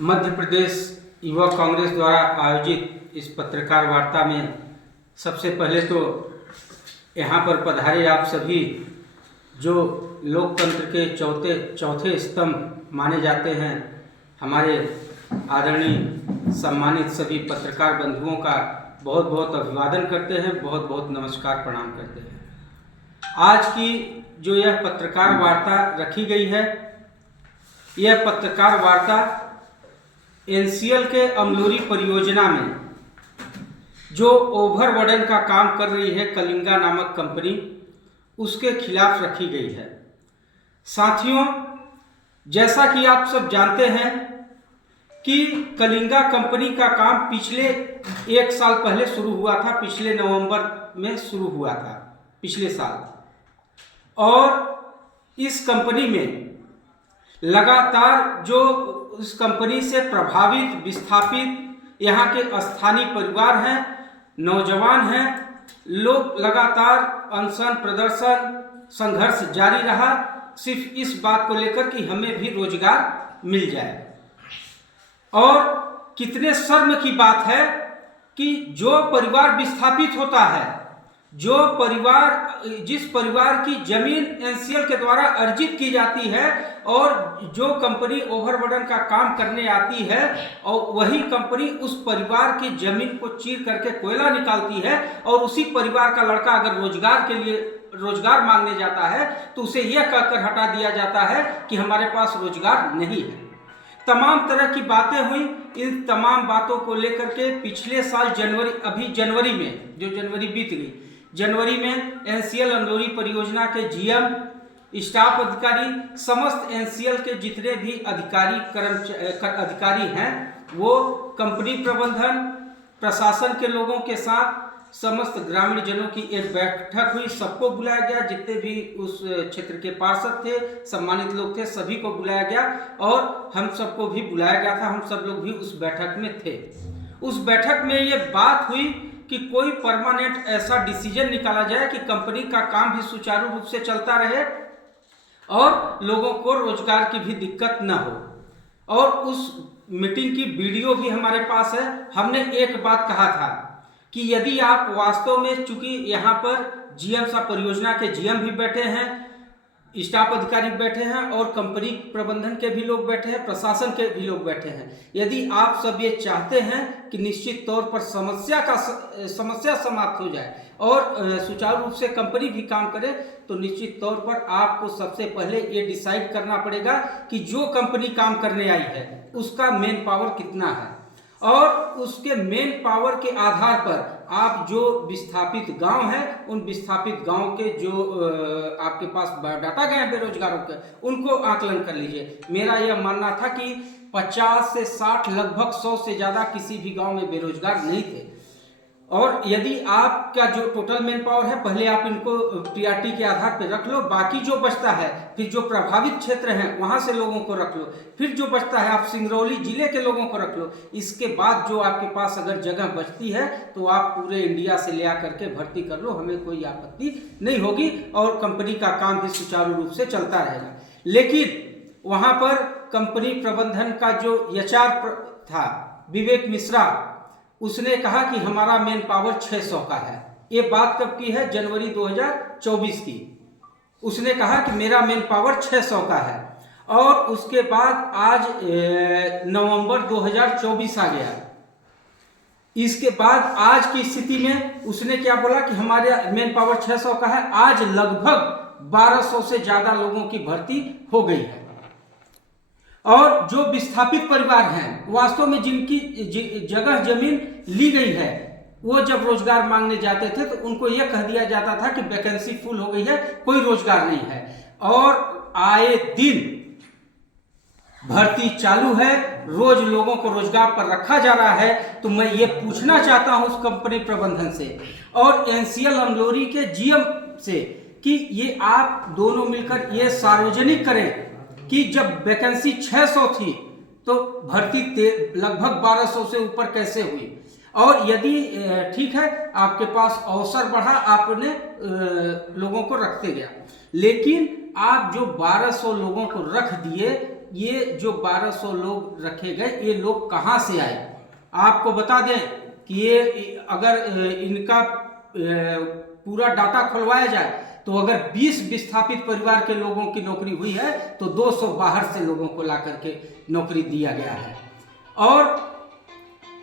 मध्य प्रदेश युवा कांग्रेस द्वारा आयोजित इस पत्रकार वार्ता में सबसे पहले तो यहाँ पर पधारे आप सभी जो लोकतंत्र के चौथे स्तंभ माने जाते हैं, हमारे आदरणीय सम्मानित सभी पत्रकार बंधुओं का बहुत बहुत अभिवादन करते हैं, बहुत बहुत नमस्कार प्रणाम करते हैं। आज की जो यह पत्रकार वार्ता रखी गई है, यह पत्रकार वार्ता एनसीएल के अमलोरी परियोजना में जो ओवरबर्डन का काम कर रही है कलिंगा नामक कंपनी, उसके खिलाफ रखी गई है। साथियों, जैसा कि आप सब जानते हैं कि कलिंगा कंपनी का काम पिछले 1 साल पहले शुरू हुआ था, पिछले नवंबर में शुरू हुआ था पिछले साल, और इस कंपनी में लगातार जो उस कंपनी से प्रभावित विस्थापित यहाँ के स्थानीय परिवार हैं, नौजवान हैं, लोग लगातार अनशन प्रदर्शन संघर्ष जारी रहा, सिर्फ इस बात को लेकर कि हमें भी रोजगार मिल जाए। और कितने शर्म की बात है कि जो परिवार विस्थापित होता है, जिस परिवार की जमीन एनसीएल के द्वारा अर्जित की जाती है और जो कंपनी ओवरबर्डन का काम करने आती है, और वही कंपनी उस परिवार की जमीन को चीर करके कोयला निकालती है, और उसी परिवार का लड़का अगर रोजगार के लिए रोजगार मांगने जाता है तो उसे यह कहकर हटा दिया जाता है कि हमारे पास रोजगार नहीं है। तमाम तरह की बातें हुई। इन तमाम बातों को लेकर के पिछले साल जनवरी में, जो जनवरी बीत गई, जनवरी में एनसीएल अमलोरी परियोजना के जीएम, स्टाफ अधिकारी, समस्त एनसीएल के जितने भी अधिकारी हैं, वो कंपनी प्रबंधन प्रशासन के लोगों के साथ समस्त ग्रामीण जनों की एक बैठक हुई। सबको बुलाया गया, जितने भी उस क्षेत्र के पार्षद थे, सम्मानित लोग थे, सभी को बुलाया गया और हम सबको भी बुलाया गया था। हम सब लोग भी उस बैठक में थे। उस बैठक में ये बात हुई कि कोई परमानेंट ऐसा डिसीजन निकाला जाए कि कंपनी का काम भी सुचारू रूप से चलता रहे और लोगों को रोजगार की भी दिक्कत न हो। और उस मीटिंग की वीडियो भी हमारे पास है। हमने एक बात कहा था कि यदि आप वास्तव में, चूंकि यहाँ पर जीएम साहब, परियोजना के जीएम भी बैठे हैं, स्टाफ अधिकारी बैठे हैं और कंपनी प्रबंधन के भी लोग बैठे हैं, प्रशासन के भी लोग बैठे हैं, यदि आप सब ये चाहते हैं कि निश्चित तौर पर समस्या समाप्त हो जाए और सुचारू रूप से कंपनी भी काम करे, तो निश्चित तौर पर आपको सबसे पहले ये डिसाइड करना पड़ेगा कि जो कंपनी काम करने आई है उसका मेन पावर कितना है, और उसके मेन पावर के आधार पर आप जो विस्थापित गांव हैं, उन विस्थापित गांव के जो आपके पास बायोडाटा गए हैं बेरोजगारों के, उनको आकलन कर लीजिए। मेरा यह मानना था कि 50 से 60, लगभग 100 से ज़्यादा किसी भी गांव में बेरोजगार नहीं थे। और यदि आपका जो टोटल मैन पावर है, पहले आप इनको प्रायोरिटी के आधार पर रख लो, बाकी जो बचता है फिर जो प्रभावित क्षेत्र हैं वहां से लोगों को रख लो, फिर जो बचता है आप सिंगरौली जिले के लोगों को रख लो। इसके बाद जो आपके पास अगर जगह बचती है तो आप पूरे इंडिया से ले आकर के भर्ती कर लो, हमें कोई आपत्ति नहीं होगी और कंपनी का काम भी सुचारू रूप से चलता रहेगा। लेकिन वहां पर कंपनी प्रबंधन का जो एचआर था, विवेक मिश्रा, उसने कहा कि हमारा मेन पावर 600 का है। ये बात कब की है? जनवरी 2024 की। उसने कहा कि मेरा मेन पावर 600 का है, और उसके बाद आज नवंबर 2024 आ गया। इसके बाद आज की स्थिति में उसने क्या बोला कि हमारा मेन पावर 600 का है। आज लगभग 1200 से ज्यादा लोगों की भर्ती हो गई है, और जो विस्थापित परिवार हैं, वास्तव में जिनकी जगह जमीन ली गई है, वो जब रोजगार मांगने जाते थे तो उनको यह कह दिया जाता था कि वैकेंसी फुल हो गई है, कोई रोजगार नहीं है। और आए दिन भर्ती चालू है, रोज लोगों को रोजगार पर रखा जा रहा है। तो मैं ये पूछना चाहता हूं उस कंपनी प्रबंधन से और एनसीएल अमलोरी के जीएम से कि ये आप दोनों मिलकर ये सार्वजनिक करें कि जब वैकेंसी 600 थी तो भर्ती लगभग 1200 से ऊपर कैसे हुई, और यदि ठीक है आपके पास अवसर बढ़ा, आपने लोगों को रखते गया, लेकिन आप जो 1200 लोगों को रख दिए ये जो 1200 लोग रखे गए, ये लोग कहाँ से आए? आपको बता दें कि ये अगर इनका पूरा डाटा खुलवाया जाए तो अगर 20 विस्थापित परिवार के लोगों की नौकरी हुई है तो 200 बाहर से लोगों को ला करके नौकरी दिया गया है। और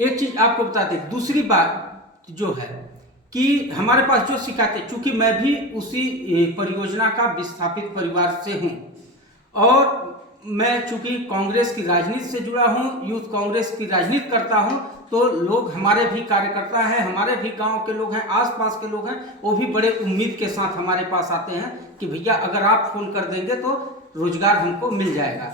एक चीज आपको बता दें, दूसरी बात जो है कि हमारे पास जो शिकायतें, चूंकि मैं भी उसी परियोजना का विस्थापित परिवार से हूं और मैं चूंकि कांग्रेस की राजनीति से जुड़ा हूं, यूथ कांग्रेस की राजनीति करता हूं, तो लोग हमारे भी कार्यकर्ता हैं, हमारे भी गांव के लोग हैं, आसपास के लोग हैं, वो भी बड़े उम्मीद के साथ हमारे पास आते हैं कि भैया अगर आप फोन कर देंगे तो रोजगार हमको मिल जाएगा।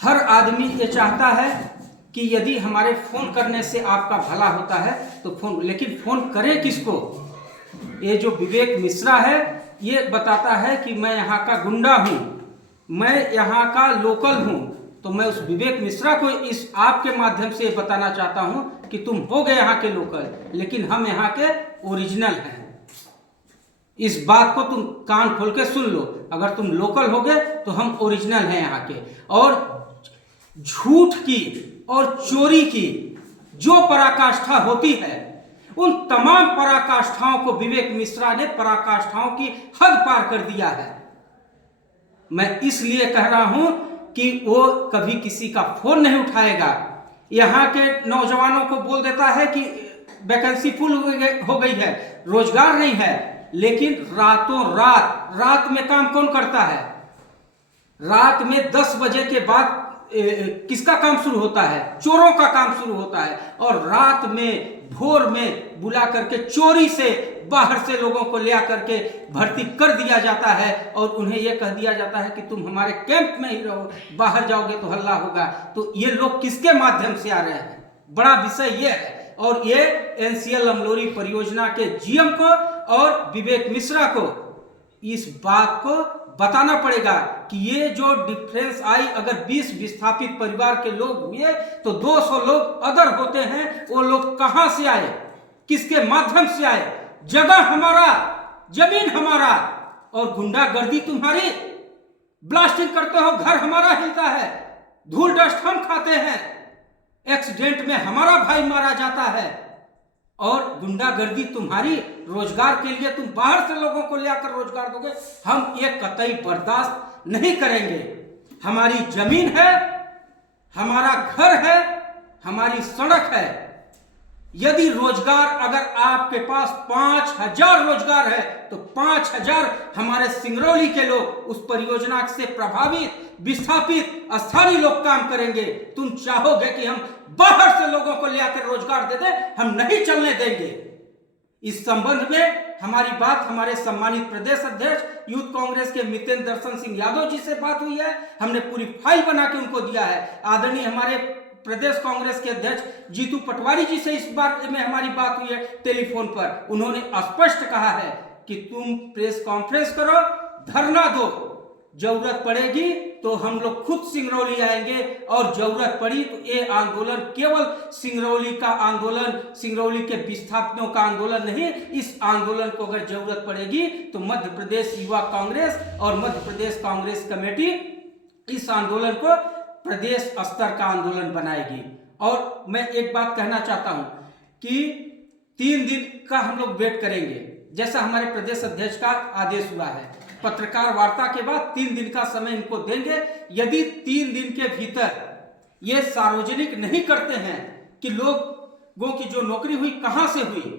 हर आदमी ये चाहता है कि यदि हमारे फोन करने से आपका भला होता है तो फोन, लेकिन फोन करें किसको? ये जो विवेक मिश्रा है ये बताता है कि मैं यहाँ का गुंडा हूँ, मैं यहाँ का लोकल हूँ, तो मैं उस विवेक मिश्रा को इस आपके माध्यम से बताना चाहता हूँ कि तुम हो गए यहाँ के लोकल, लेकिन हम यहाँ के ओरिजिनल हैं। इस बात को तुम कान खोल के सुन लो, अगर तुम लोकल हो गए तो हम ओरिजिनल हैं यहाँ के। और झूठ की और चोरी की जो पराकाष्ठा होती है, उन तमाम पराकाष्ठाओं को विवेक मिश्रा ने पराकाष्ठाओं की हद पार कर दिया है। मैं इसलिए कह रहा हूं कि वो कभी किसी का फोन नहीं उठाएगा। यहाँ के नौजवानों को बोल देता है कि वैकेंसी फुल हो गई है, रोजगार नहीं है, लेकिन रातों रात में काम कौन करता है? रात में 10 बजे के बाद किसका काम शुरू होता है? चोरों का काम शुरू होता है। और रात में भोर में बुला करके चोरी से बाहर से लोगों को ले आकर के भर्ती कर दिया जाता है और उन्हें यह कह दिया जाता है कि तुम हमारे कैंप में ही रहो, बाहर जाओगे तो हल्ला होगा। तो ये लोग किसके माध्यम से आ रहे हैं? बड़ा विषय ये है। और ये एनसीएल अमलोरी परियोजना के जीएम को और विवेक मिश्रा को इस बात को बताना पड़ेगा कि ये जो डिफरेंस आई, अगर 20 विस्थापित परिवार के लोग हुए तो 200 लोग अदर होते हैं। वो लोग कहां से आए, किसके माध्यम से आए? जगह हमारा, जमीन हमारा और गुंडागर्दी तुम्हारी। ब्लास्टिंग करते हो, घर हमारा हिलता है, धूल डस्ट हम खाते हैं, एक्सीडेंट में हमारा भाई मारा जाता है और गुंडागर्दी तुम्हारी। रोजगार के लिए तुम बाहर से लोगों को ले आकर रोजगार दोगे, हम ये कतई बर्दाश्त नहीं करेंगे। हमारी जमीन है, हमारा घर है, हमारी सड़क है। यदि रोजगार, अगर आपके पास 5000 रोजगार है तो 5000 हमारे सिंगरौली के लोग उस परियोजना से प्रभावित विस्थापित स्थानीय लोग काम करेंगे। तुम चाहोगे कि हम बाहर से लोगों को ले आकर रोजगार दे दें? हम नहीं चलने देंगे। इस संबंध में हमारी बात हमारे सम्मानित प्रदेश अध्यक्ष यूथ कांग्रेस के मितेंद्र दर्शन सिंह यादव जी से बात हुई है। हमने पूरी फाइल बना के उनको दिया है। आदरणीय हमारे प्रदेश कांग्रेस के अध्यक्ष जीतू पटवारी जी से इस बारे में हमारी बात हुई है टेलीफोन पर। उन्होंने स्पष्ट कहा है कि तुम प्रेस कॉन्फ्रेंस करो, धरना दो, जरूरत पड़ेगी तो हम लोग खुद सिंगरौली आएंगे और जरूरत पड़ी तो ये आंदोलन केवल सिंगरौली का आंदोलन, सिंगरौली के विस्थापितों का आंदोलन नहीं। इस आंदोलन को अगर जरूरत पड़ेगी तो मध्य प्रदेश युवा कांग्रेस और मध्य प्रदेश कांग्रेस कमेटी इस आंदोलन को प्रदेश स्तर का आंदोलन बनाएगी। और मैं एक बात कहना चाहता हूं कि 3 दिन का हम लोग वेट करेंगे, जैसा हमारे प्रदेश अध्यक्ष का आदेश हुआ है। पत्रकार वार्ता के बाद 3 दिन का समय इनको देंगे। यदि 3 दिन के भीतर ये सार्वजनिक नहीं करते हैं कि लोगों की जो नौकरी हुई कहां से हुई,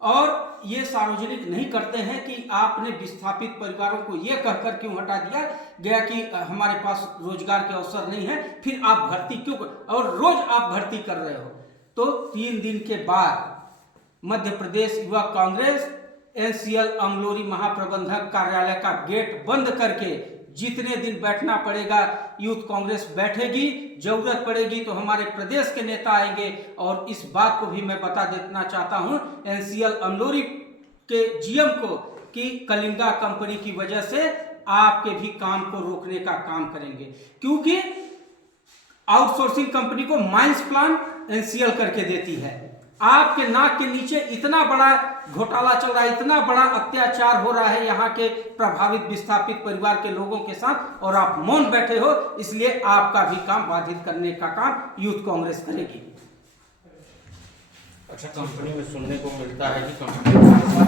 और ये सार्वजनिक नहीं करते हैं कि आपने विस्थापित परिवारों को ये कहकर क्यों हटा दिया गया कि हमारे पास रोजगार के अवसर नहीं है, फिर आप भर्ती क्यों और रोज आप भर्ती कर रहे हो, तो 3 दिन के बाद मध्य प्रदेश युवा कांग्रेस एनसीएल अमलोरी महाप्रबंधक कार्यालय का गेट बंद करके जितने दिन बैठना पड़ेगा यूथ कांग्रेस बैठेगी। जरूरत पड़ेगी तो हमारे प्रदेश के नेता आएंगे। और इस बात को भी मैं बता देना चाहता हूं एनसीएल अमलोरी के जीएम को कि कलिंगा कंपनी की वजह से आपके भी काम को रोकने का काम करेंगे, क्योंकि आउटसोर्सिंग कंपनी को माइंस प्लान एनसीएल करके देती है। आपके नाक के नीचे इतना बड़ा घोटाला चल रहा है, इतना बड़ा अत्याचार हो रहा है यहाँ के प्रभावित विस्थापित परिवार के लोगों के साथ, और आप मौन बैठे हो। इसलिए आपका भी काम बाधित करने का काम यूथ कांग्रेस करेगी। अच्छा, कंपनी में सुनने को मिलता है कि कंपनी